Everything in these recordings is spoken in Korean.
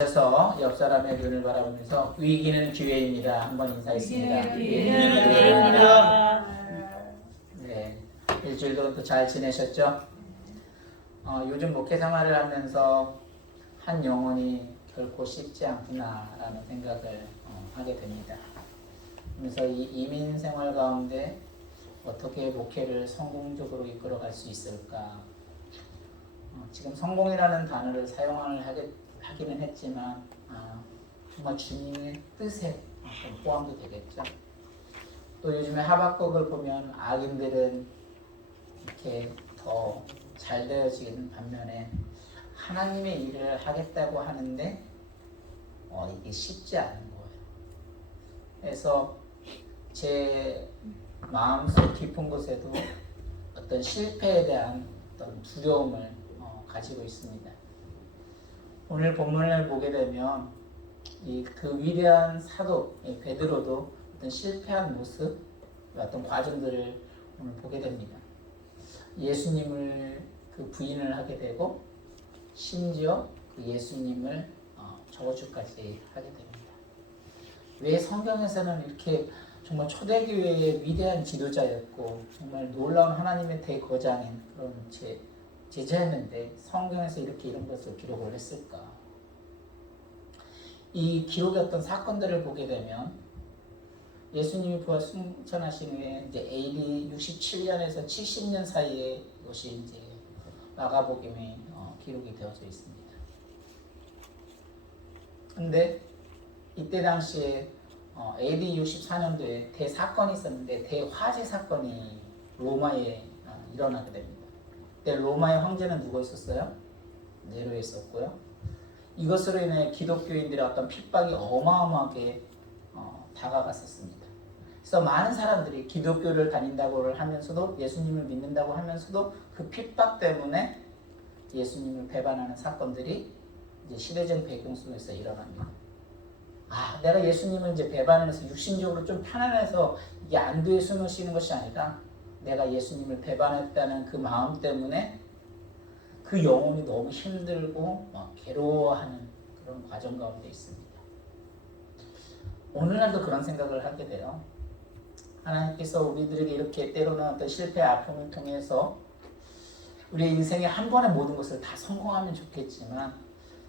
그래서 옆 사람의 눈을 바라보면서 위기는 기회입니다. 한번 인사했습니다. 위기는 기회입니다. 네, 일주일도 또 잘 지내셨죠? 요즘 목회 생활을 하면서 한 영혼이 결코 쉽지 않구나라는 생각을 하게 됩니다. 그래서 이 이민 생활 가운데 어떻게 목회를 성공적으로 이끌어갈 수 있을까? 지금 성공이라는 단어를 하기는 했지만 정말 주님의 뜻에 포함도 되겠죠. 또 요즘에 하박국을 보면 악인들은 이렇게 더 잘 되어지는 반면에 하나님의 일을 하겠다고 하는데 이게 쉽지 않은 거예요. 그래서 제 마음속 깊은 곳에도 어떤 실패에 대한 어떤 두려움을 가지고 있습니다. 오늘 본문을 보게 되면 그 위대한 사도 베드로도 어떤 실패한 모습, 어떤 과정들을 오늘 보게 됩니다. 예수님을 부인을 하게 되고 심지어 그 예수님을 저주까지 하게 됩니다. 왜 성경에서는 이렇게 정말 초대교회의 위대한 지도자였고 정말 놀라운 하나님의 대거장인 그런 제자였는데 성경에서 이렇게 이런 것을 기록을 했을까? 이 기록의 어떤 사건들을 보게 되면 예수님이 부활 승천하신 후에 이제 AD 67년에서 70년 사이에 이것이 이제 마가복음에 기록이 되어져 있습니다. 근데 이때 당시에 AD 64년도에 대사건이 있었는데 대화재 사건이 로마에 일어나게 됩니다. 그때 로마의 황제는 누구 있었어요? 네로였었고요. 이것으로 인해 기독교인들의 어떤 핍박이 어마어마하게 다가갔었습니다. 그래서 많은 사람들이 기독교를 다닌다고 하면서도 예수님을 믿는다고 하면서도 그 핍박 때문에 예수님을 배반하는 사건들이 이제 시대적 배경 속에서 일어납니다. 내가 예수님을 이제 배반해서 육신적으로 좀 편안해서 이게 안도의 숨을 쉬는 것이 아니라 내가 예수님을 배반했다는 그 마음 때문에 그 영혼이 너무 힘들고 괴로워하는 그런 과정 가운데 있습니다. 오늘날도 그런 생각을 하게 돼요. 하나님께서 우리들에게 이렇게 때로는 어떤 실패, 아픔을 통해서 우리의 인생의 한 번의 모든 것을 다 성공하면 좋겠지만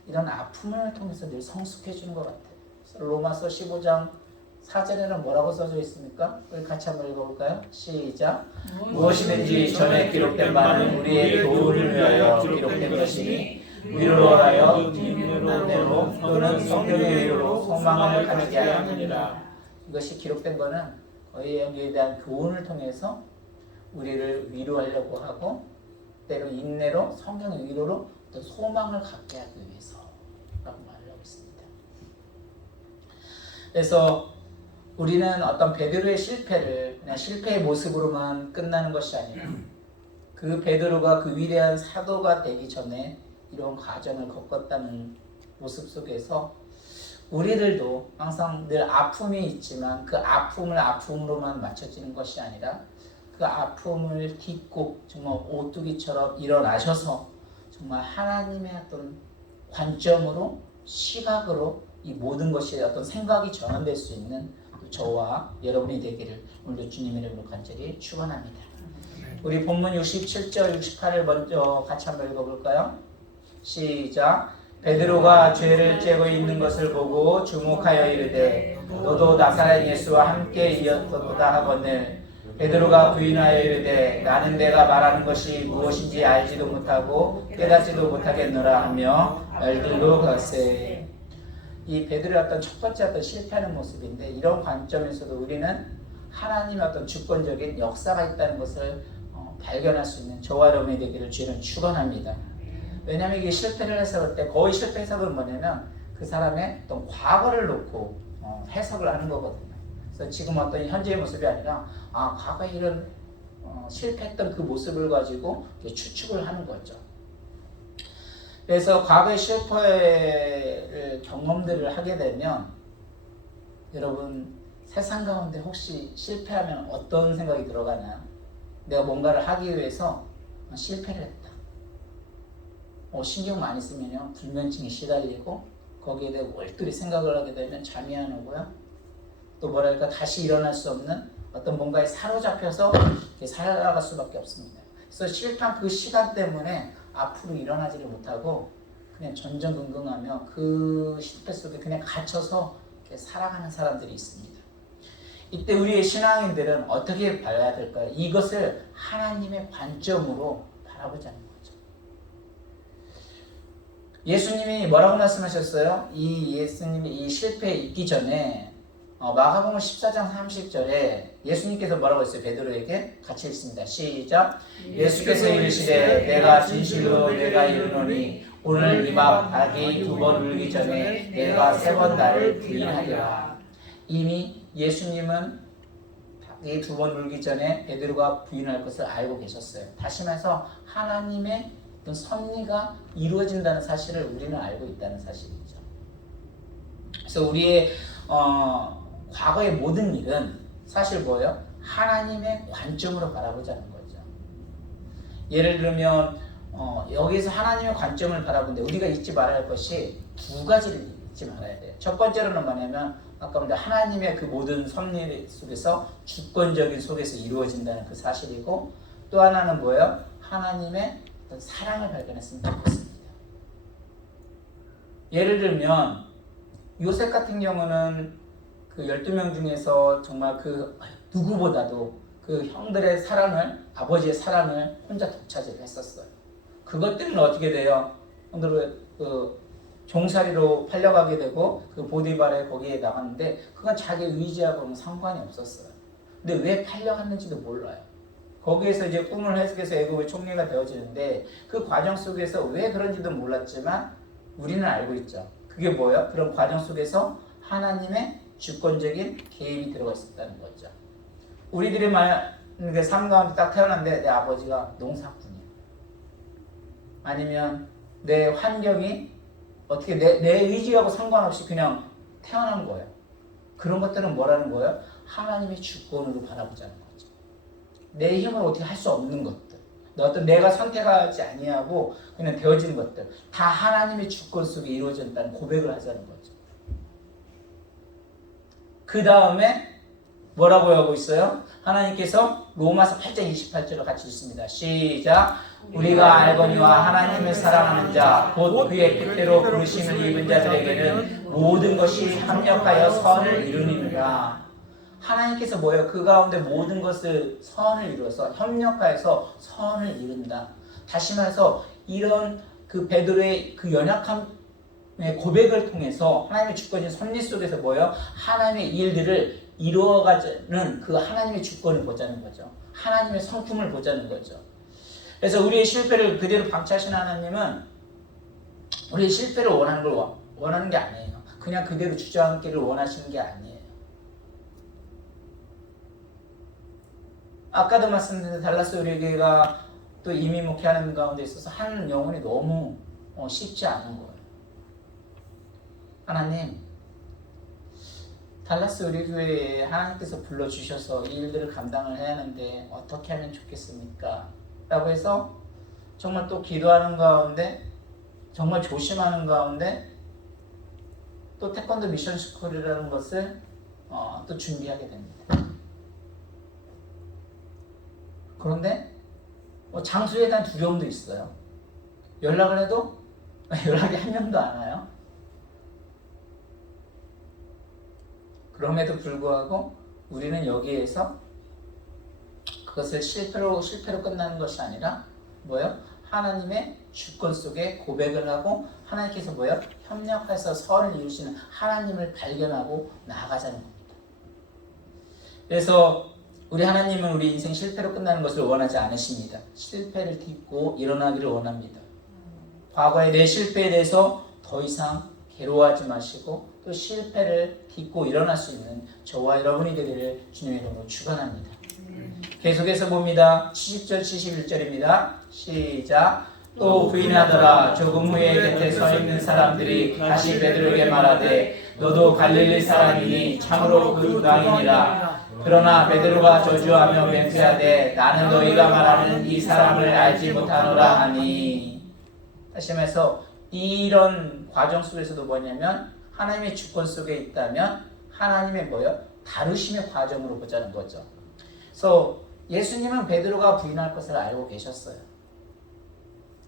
이런 아픔을 통해서 늘 성숙해 주는 것 같아요. 로마서 15장 4절에는 뭐라고 써져 있습니까? 우리 같이 한번 읽어볼까요? 시작. 무엇이든지 전에 기록된 바는 우리의 교훈을 위하여 기록된 것이니 위로하여 진리로 또는 성경의 의로 소망을 갖게 하려 함이니라. 이것이 기록된 것은 거의 여기에 대한 교훈을 통해서 우리를 위로하려고 하고 때로 인내로 성경의 위로로 또 소망을 갖게 하기 위해서라고 말을 하고 있습니다. 그래서 우리는 어떤 베드로의 실패를 그냥 실패의 모습으로만 끝나는 것이 아니라 그 베드로가 그 위대한 사도가 되기 전에 이런 과정을 겪었다는 모습 속에서 우리들도 항상 늘 아픔이 있지만 그 아픔을 아픔으로만 맞춰지는 것이 아니라 그 아픔을 딛고 정말 오뚜기처럼 일어나셔서 정말 하나님의 어떤 관점으로 시각으로 이 모든 것이 어떤 생각이 전환될 수 있는 저와 여러분이 되기를 오늘도 주님의 이름으로 간절히 축원합니다. 우리 본문 67절 68을 먼저 같이 한번 읽어볼까요? 시작. 베드로가 죄를 째고 있는 것을 보고 주목하여 이르되 너도 나사렛 예수와 함께 이었도다 하거늘 베드로가 부인하여 이르되 나는 내가 말하는 것이 무엇인지 알지도 못하고 깨닫지도 못하겠노라 하며 말들로 가세. 이 베드로의 어떤 첫 번째 어떤 실패하는 모습인데 이런 관점에서도 우리는 하나님의 어떤 주권적인 역사가 있다는 것을 발견할 수 있는 저와 여러분이 되기를 주는 축원합니다. 왜냐하면 이게 실패를 해석할 때 거의 실패 해석은 뭐냐면 그 사람의 어떤 과거를 놓고 해석을 하는 거거든요. 그래서 지금 어떤 현재의 모습이 아니라 과거에 이런 실패했던 그 모습을 가지고 추측을 하는 거죠. 그래서 과거의 실패를 경험들을 하게 되면 여러분 세상 가운데 혹시 실패하면 어떤 생각이 들어가나요? 내가 뭔가를 하기 위해서 실패를 했다. 신경 많이 쓰면요 불면증에 시달리고 거기에 대해 올드리 생각을 하게 되면 잠이 안 오고요. 또 뭐랄까 다시 일어날 수 없는 어떤 뭔가에 사로잡혀서 이렇게 살아갈 수밖에 없습니다. 그래서 실패한 그 시간 때문에 앞으로 일어나지를 못하고 그냥 전전긍긍하며 그 실패 속에 그냥 갇혀서 이렇게 살아가는 사람들이 있습니다. 이때 우리의 신앙인들은 어떻게 봐야 될까요? 이것을 하나님의 관점으로 바라보자는 거죠. 예수님이 뭐라고 말씀하셨어요? 예수님이 이 실패에 있기 전에 마가복음 14장 30절에 예수님께서 뭐라고 했어요? 베드로에게 같이 읽습니다. 시작. 예수께서 이르시되 내가 진실로 내가 이르노니 오늘 이 밤 닭이 2번 울기 전에 내가 3번 나를 부인하리라. 이미 예수님은 닭이 2번 울기 전에 베드로가 부인할 것을 알고 계셨어요. 다시 말해서 하나님의 어떤 섭리가 이루어진다는 사실을 우리는 알고 있다는 사실이죠. 그래서 우리의 과거의 모든 일은 사실 뭐예요? 하나님의 관점으로 바라보자는 거죠. 예를 들면 여기서 하나님의 관점을 바라보는데 우리가 잊지 말아야 할 것이 2가지를 잊지 말아야 돼요. 첫 번째로는 뭐냐면 아까 말한 하나님의 그 모든 섭리 속에서 주권적인 속에서 이루어진다는 그 사실이고, 또 하나는 뭐예요? 하나님의 어떤 사랑을 발견했으면 좋겠습니다. 예를 들면 요셉 같은 경우는 그 12명 중에서 정말 그 누구보다도 그 형들의 사랑을, 아버지의 사랑을 혼자 독차지를 했었어요. 그것 때문에 어떻게 돼요? 형들을 종살이로 팔려가게 되고 그 보디발에 거기에 나갔는데 그건 자기 의지하고는 상관이 없었어요. 근데 왜 팔려갔는지도 몰라요. 거기에서 이제 꿈을 해석해서 애굽의 총리가 되어지는데 그 과정 속에서 왜 그런지도 몰랐지만 우리는 알고 있죠. 그게 뭐예요? 그런 과정 속에서 하나님의 주권적인 개입이 들어가 있었다는 거죠. 우리들이 만약에 삶 가운데 딱 태어났는데 내 아버지가 농사꾼이야. 아니면 내 환경이 어떻게 내 의지하고 상관없이 그냥 태어난 거예요. 그런 것들은 뭐라는 거예요? 하나님의 주권으로 바라보자는 거죠. 내 힘을 어떻게 할 수 없는 것들, 어떤 내가 선택하지 아니하고 그냥 되어진 것들, 다 하나님의 주권 속에 이루어졌다는 고백을 하자는 거죠. 그 다음에 뭐라고 하고 있어요? 하나님께서 로마서 8장 28절을 같이 읽습니다. 시작. 우리가 알거니와 하나님을 사랑하는 자, 곧 그의 뜻대로 부르심을 입은 자들에게는 모든 것이 합력하여 선을 이루니라. 하나님께서 뭐예요? 그 가운데 모든 것을 선을 이루어서 협력하여서 선을 이룬다. 다시 말해서 이런 그 베드로의 그 연약함 고백을 통해서 하나님의 주권적인 섭리 속에서 뭐예요? 하나님의 일들을 이루어가는 그 하나님의 주권을 보자는 거죠. 하나님의 성품을 보자는 거죠. 그래서 우리의 실패를 그대로 방치하신 하나님은 우리의 실패를 원하는 게 아니에요. 그냥 그대로 주저앉기를 원하시는 게 아니에요. 아까도 말씀드린 달라스 우리 교회가 또 이미 목회하는 가운데 있어서 한 영혼이 너무 쉽지 않은 거예요. 하나님, 달라스 우리 교회에 하나님께서 불러주셔서 이 일들을 감당을 해야 하는데 어떻게 하면 좋겠습니까? 라고 해서 정말 또 기도하는 가운데, 정말 조심하는 가운데 또 태권도 미션 스쿨이라는 것을 또 준비하게 됩니다. 그런데 장소에 대한 두려움도 있어요. 연락을 해도 연락이 한 명도 안 와요. 그럼에도 불구하고 우리는 여기에서 그것을 실패로 끝나는 것이 아니라 뭐예요? 하나님의 주권 속에 고백을 하고 하나님께서 뭐예요? 협력해서 선을 이루시는 하나님을 발견하고 나아가자는 겁니다. 그래서 우리 하나님은 우리 인생 실패로 끝나는 것을 원하지 않으십니다. 실패를 딛고 일어나기를 원합니다. 과거의 내 실패에 대해서 더 이상 괴로워하지 마시고 또 실패를 딛고 일어날 수 있는 저와 여러분이 되기를 주님의 이름으로 축원합니다. 계속해서 봅니다. 70절 71절입니다. 시작. 또 부인하더라. 조금 후에 곁에 서 있는 사람들이 다시 베드로에게 말하되 너도 갈릴리 사람이니 참으로 그 유다인이라. 그러나 베드로가 저주하며 맹세하되 나는 너희가 말하는 이 사람을 알지 못하노라 하니. 다시 말해서 이런 과정 속에서도 뭐냐면 하나님의 주권 속에 있다면 하나님의 뭐요? 다루심의 과정으로 보자는 거죠. 그래서 예수님은 베드로가 부인할 것을 알고 계셨어요.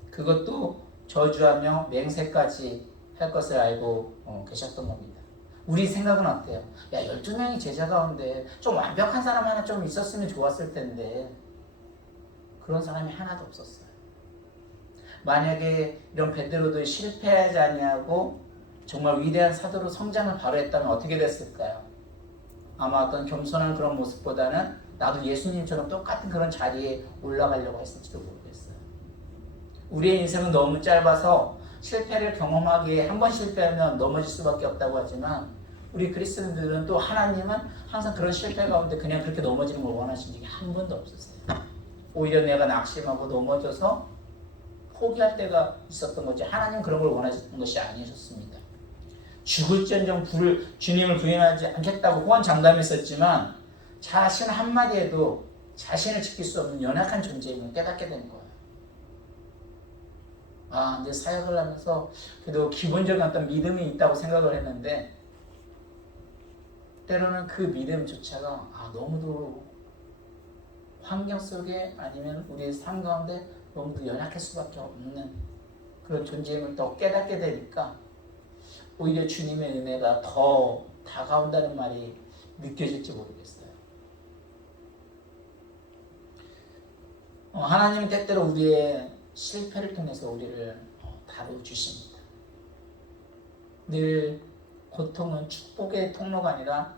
그것도 저주하며 맹세까지 할 것을 알고 계셨던 겁니다. 우리 생각은 어때요? 야, 12명이 제자 가운데 좀 완벽한 사람 하나 좀 있었으면 좋았을 텐데 그런 사람이 하나도 없었어요. 만약에 이런 베드로도 실패하지 아니하고 정말 위대한 사도로 성장을 바로 했다면 어떻게 됐을까요? 아마 어떤 겸손한 그런 모습보다는 나도 예수님처럼 똑같은 그런 자리에 올라가려고 했을지도 모르겠어요. 우리의 인생은 너무 짧아서 실패를 경험하기에 한 번 실패하면 넘어질 수밖에 없다고 하지만 우리 그리스도인들은 또 하나님은 항상 그런 실패 가운데 그냥 그렇게 넘어지는 걸 원하신 적이 한 번도 없었어요. 오히려 내가 낙심하고 넘어져서 포기할 때가 있었던 거지 하나님은 그런 걸 원하셨던 것이 아니셨습니다. 죽을지언정 주님을 부인하지 않겠다고 호언장담했었지만 자신 한마디에도 자신을 지킬 수 없는 연약한 존재임을 깨닫게 된 거예요. 내 사역을 하면서 그래도 기본적인 어떤 믿음이 있다고 생각을 했는데 때로는 그 믿음조차가 너무도 환경 속에 아니면 우리의 삶 가운데 너무도 연약할 수밖에 없는 그런 존재임을 더 깨닫게 되니까 오히려 주님의 은혜가 더 다가온다는 말이 느껴질지 모르겠어요. 하나님은 때때로 우리의 실패를 통해서 우리를 다뤄주십니다. 늘 고통은 축복의 통로가 아니라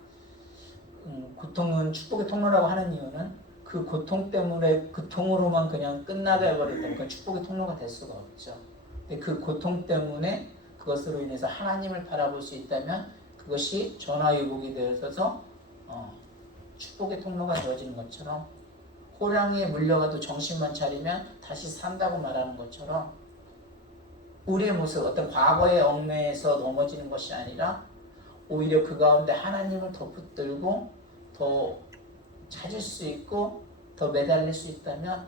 고통은 축복의 통로라고 하는 이유는 그 고통 때문에 그 통으로만 그냥 끝나게 해버렸다면 그건 축복의 통로가 될 수가 없죠. 근데 그 고통 때문에 그것으로 인해서 하나님을 바라볼 수 있다면 그것이 전화위복이 되어서 축복의 통로가 되어지는 것처럼 호랑이에 물려가도 정신만 차리면 다시 산다고 말하는 것처럼 우리의 모습, 어떤 과거의 얽매에서 넘어지는 것이 아니라 오히려 그 가운데 하나님을 더 붙들고 더 찾을 수 있고 더 매달릴 수 있다면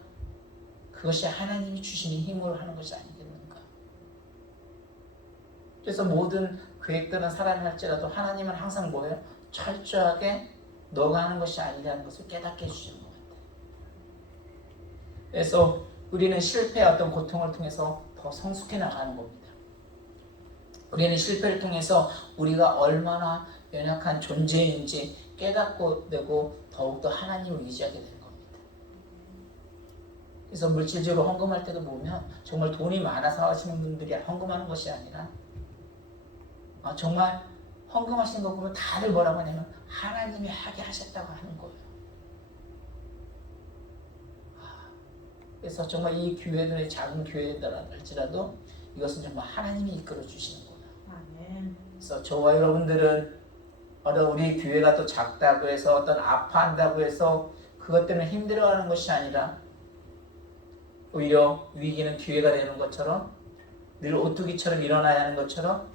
그것이 하나님이 주시는 힘으로 하는 것이 아니겠는가. 그래서 모든 계획들은 살아날지라도 하나님은 항상 뭐예요? 철저하게 너가 하는 것이 아니라는 것을 깨닫게 해주시는 것 같아요. 그래서 우리는 실패의 어떤 고통을 통해서 더 성숙해 나가는 겁니다. 우리는 실패를 통해서 우리가 얼마나 연약한 존재인지 깨닫고 되고 더욱더 하나님을 의지하게 되는 겁니다. 그래서 물질적으로 헌금할 때도 보면 정말 돈이 많아서 하시는 분들이 헌금하는 것이 아니라 정말 헌금하시는 거 보면 다들 뭐라고 하냐면 하나님이 하게 하셨다고 하는 거예요. 그래서 정말 이 교회들의 작은 교회들할지라도 이것은 정말 하나님이 이끌어 주시는구나. 그래서 저와 여러분들은 우리 교회가 또 작다고 해서 어떤 아파한다고 해서 그것 때문에 힘들어하는 것이 아니라 오히려 위기는 기회가 되는 것처럼 늘 오뚜기처럼 일어나야 하는 것처럼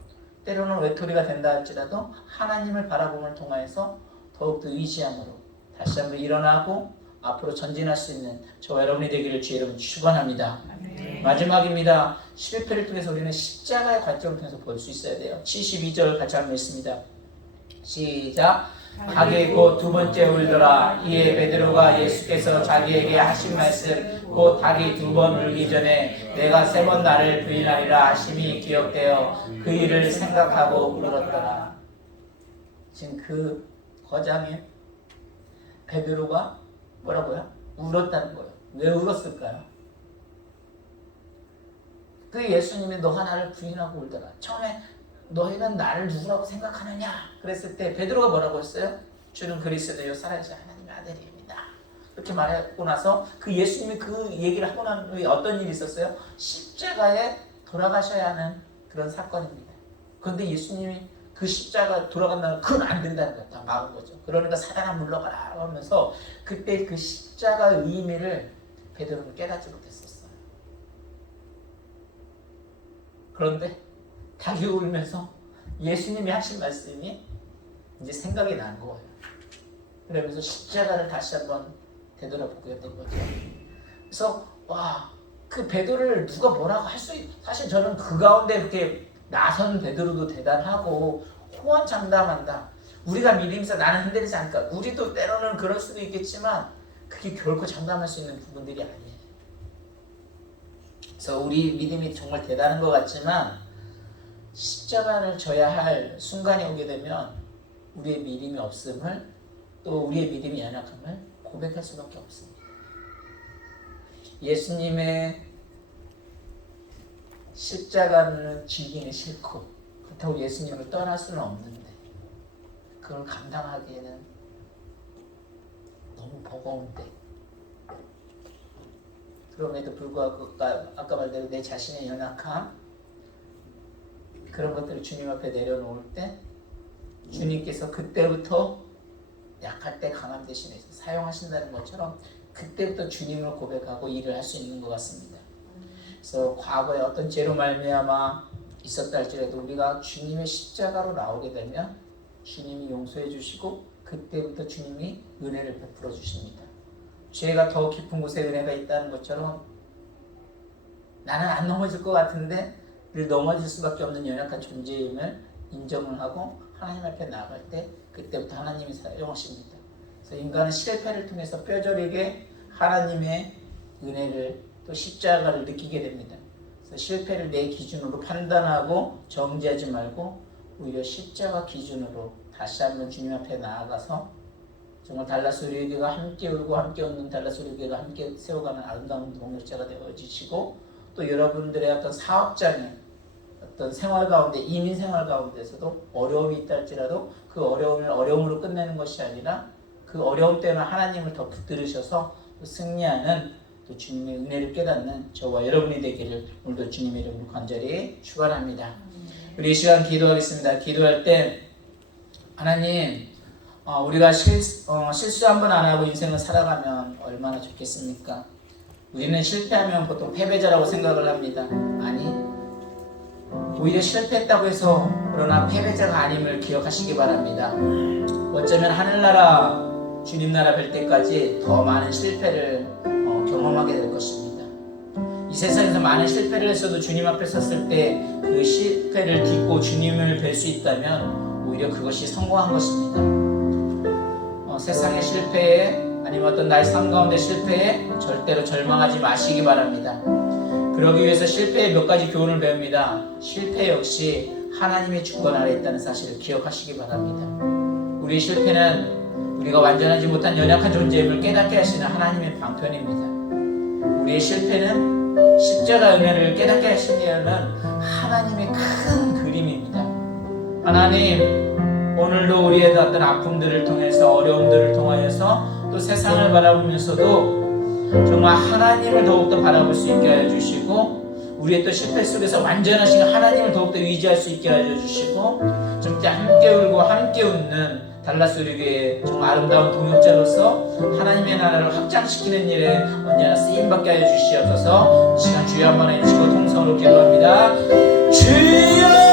때로는 외톨이가 된다 할지라도 하나님을 바라봄을 통하여서 더욱더 의지함으로 다시 한번 일어나고 앞으로 전진할 수 있는 저와 여러분이 되기를 주의 이름으로 축원합니다. 마지막입니다. 실패를 통해서 우리는 십자가의 관점을 통해서 볼 수 있어야 돼요. 72절 같이 한번 읽습니다. 시작. 닭이 곧 두 번째 울더라. 이에 베드로가 예수께서 자기에게 하신 말씀 곧 닭이 두 번 울기 전에 내가 세 번 나를 부인하리라 하심이 기억되어 그 일을 생각하고 울었더라. 지금 그 거장에 베드로가 뭐라고요? 울었다는 거예요. 왜 울었을까요? 그 예수님이 너가 나를 부인하고 울더라. 처음에 너희는 나를 누구라고 생각하느냐? 그랬을 때 베드로가 뭐라고 했어요? 주는 그리스도요 살아계신 하나님의 아들입니다. 그렇게 말하고 나서 그 예수님이 그 얘기를 하고 난 후에 어떤 일이 있었어요? 십자가에 돌아가셔야 하는 그런 사건입니다. 그런데 예수님이 그 십자가 돌아간다는 그건 안 된다는 거예요. 다 막은 거죠. 그러니까 사단아 물러가라 하면서 그때 그 십자가의 의미를 베드로는 깨닫지 못했었어요. 그런데 닭이 울면서 예수님이 하신 말씀이 이제 생각이 난 거예요. 그러면서 십자가를 다시 한번 되돌아보게 된 거죠. 그래서 그 베드로를 누가 뭐라고 할 수 사실 저는 그 가운데 그렇게 나선 베드로도 대단하고 호언장담한다. 우리가 믿으면서 나는 흔들리지 않을까. 우리도 때로는 그럴 수도 있겠지만 그게 결코 장담할 수 있는 부분들이 아니에요. 그래서 우리 믿음이 정말 대단한 것 같지만 십자가를 져야 할 순간이 오게 되면 우리의 믿음이 없음을, 또 우리의 믿음이 연약함을 고백할 수밖에 없습니다. 예수님의 십자가는 지기는 싫고 그렇다고 예수님을 떠날 수는 없는데 그걸 감당하기에는 너무 버거운데, 그럼에도 불구하고 아까 말대로 내 자신의 연약함, 그런 것들을 주님 앞에 내려놓을 때 주님께서 그때부터 약할 때 강함 대신해서 사용하신다는 것처럼 그때부터 주님을 고백하고 일을 할 수 있는 것 같습니다. 그래서 과거에 어떤 죄로 말미암아 있었다 할지라도 우리가 주님의 십자가로 나오게 되면 주님이 용서해 주시고 그때부터 주님이 은혜를 베풀어 주십니다. 죄가 더 깊은 곳에 은혜가 있다는 것처럼 나는 안 넘어질 것 같은데 늘 넘어질 수밖에 없는 연약한 존재임을 인정을 하고 하나님 앞에 나아갈 때 그때부터 하나님이 사용하십니다. 그래서 인간은 실패를 통해서 뼈저리게 하나님의 은혜를 또 십자가를 느끼게 됩니다. 그래서 실패를 내 기준으로 판단하고 정지하지 말고 오히려 십자가 기준으로 다시 한번 주님 앞에 나아가서 정말 달라스 우리교회가 함께 울고 함께 웃는 달라스 우리교회가 함께 세워가는 아름다운 동역자가 되어주시고, 또 여러분들의 어떤 사업장에 어떤 생활 가운데, 이민 생활 가운데서도 어려움이 있다 할지라도 그 어려움을 어려움으로 끝내는 것이 아니라 그 어려움 때는 하나님을 더 붙들으셔서 승리하는 또 주님의 은혜를 깨닫는 저와 여러분이 되기를 오늘도 주님의 이름으로 간절히 축원합니다. 우리 이 시간 기도하겠습니다. 기도할 때 하나님, 우리가 실수 한 번 안 하고 인생을 살아가면 얼마나 좋겠습니까? 우리는 실패하면 보통 패배자라고 생각을 합니다. 아니, 오히려 실패했다고 해서 그러나 패배자가 아님을 기억하시기 바랍니다. 어쩌면 하늘나라 주님 나라 뵐 때까지 더 많은 실패를 경험하게 될 것입니다. 이 세상에서 많은 실패를 했어도 주님 앞에 섰을 때 그 실패를 딛고 주님을 뵐 수 있다면 오히려 그것이 성공한 것입니다. 세상의 실패에, 아니면 어떤 나의 삶 가운데 실패에 절대로 절망하지 마시기 바랍니다. 그러기 위해서 실패의 몇 가지 교훈을 배웁니다. 실패 역시 하나님의 주권 아래 있다는 사실을 기억하시기 바랍니다. 우리의 실패는 우리가 완전하지 못한 연약한 존재임을 깨닫게 하시는 하나님의 방편입니다. 우리의 실패는 십자가 은혜를 깨닫게 하시려는 하나님의 큰 그림입니다. 하나님, 오늘도 우리의 어떤 아픔들을 통해서, 어려움들을 통하여서 또 세상을 바라보면서도 정말 하나님을 더욱더 바라볼 수 있게 하여 주시고, 우리의 또 실패 속에서 완전하신 하나님을 더욱더 의지할 수 있게 하여 주시고, 정말 함께 울고 함께 웃는 달라스 우리교회의 정말 아름다운 동역자로서 하나님의 나라를 확장시키는 일에 언제나 쓰임받게 하여 주시옵소서. 이 시간 주여 한번 해주시고 통성으로 기도합니다. 주여!